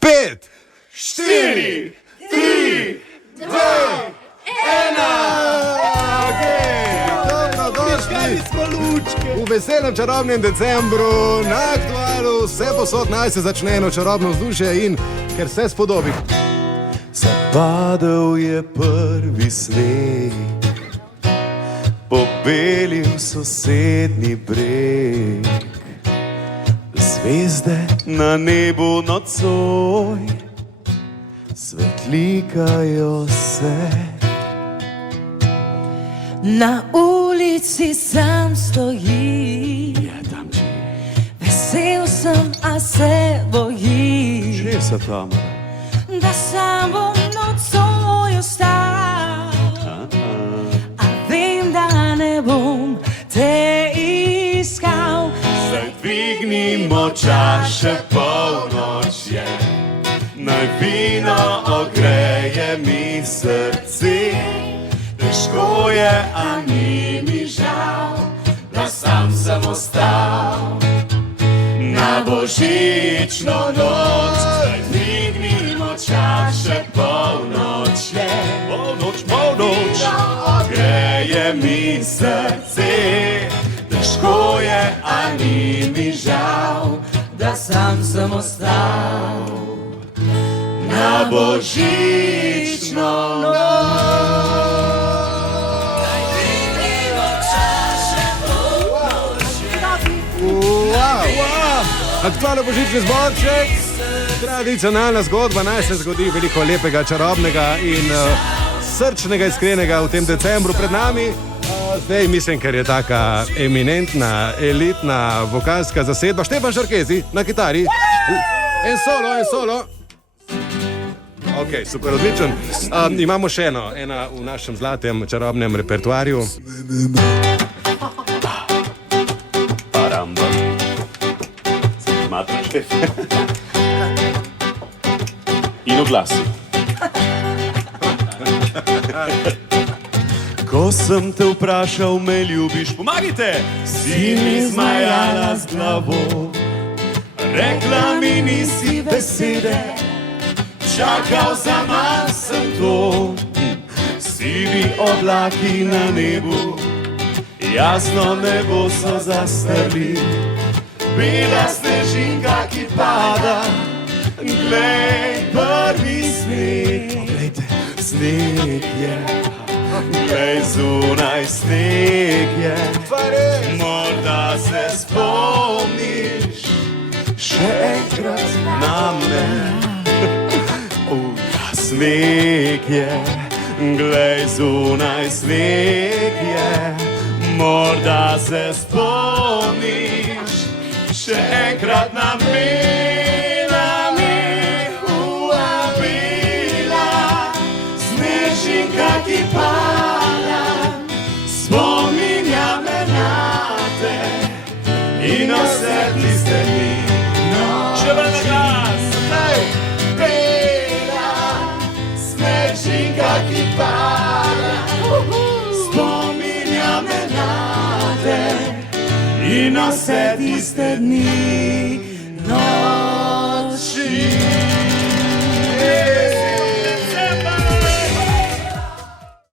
5, 4, 3, 2, 1. Dobrodošli v veselem čarobnem decembru, na Aktualu, vse posod naj se začne eno čarobno vzdušje in ker se spodobi. Zapadel je prvi sneg, pobelil sosednji breg, zvezde na nebu nocoj svetlikajo se. Na ulici sam stoji, vesel sem, a se boji, Česa, Tamara? da sam bom nocoj ostal, a vem, da ne bom te iskal. Zdaj dvignimo čaše, polnoč je, naj vino ogreje mi srce. Težko je, a ni mi žal, da sam sem ostal. Na božično noč, zdaj dvignimo čaše, polnoč je, polnoč, vino ogreje mi srce. Težko je, a ni mi žal, da sam sem ostal. Na božično noč. Aktualno božični zborček, tradicionalna zgodba, naj se zgodi veliko lepega, čarobnega in srčnega, iskrenega v tem decembru pred nami. Zdaj mislim, ker je taka eminentna, elitna vokalska zasedba. Štefan Šarkezi na kitari. En solo. Ok, super, odličen. Imamo še ena v našem zlatem čarobnem repertoarju. In oglasi. Ko sem te vprašal, me ljubiš, pomagajte! Si mi zmajala z glavo, rekla mi nisi besede, čakal za manj sem to. Sivi oblaki na nebu, jasno nebo so zastrli, bela snežinka, ki pada. Glej, prvi sneg, poglejte, sneg je, glej, zunaj sneg je. Morda se spomniš še enkrat na mene. Ja, sneg je, glej, zunaj sneg je. Morda se spomniš še enkrat na mene. Ki pada, spominja me na te in vse tiste dni. Še bolj na glas, hej! Bela snežinka, ki pada, spominja me na te in vse tiste dni.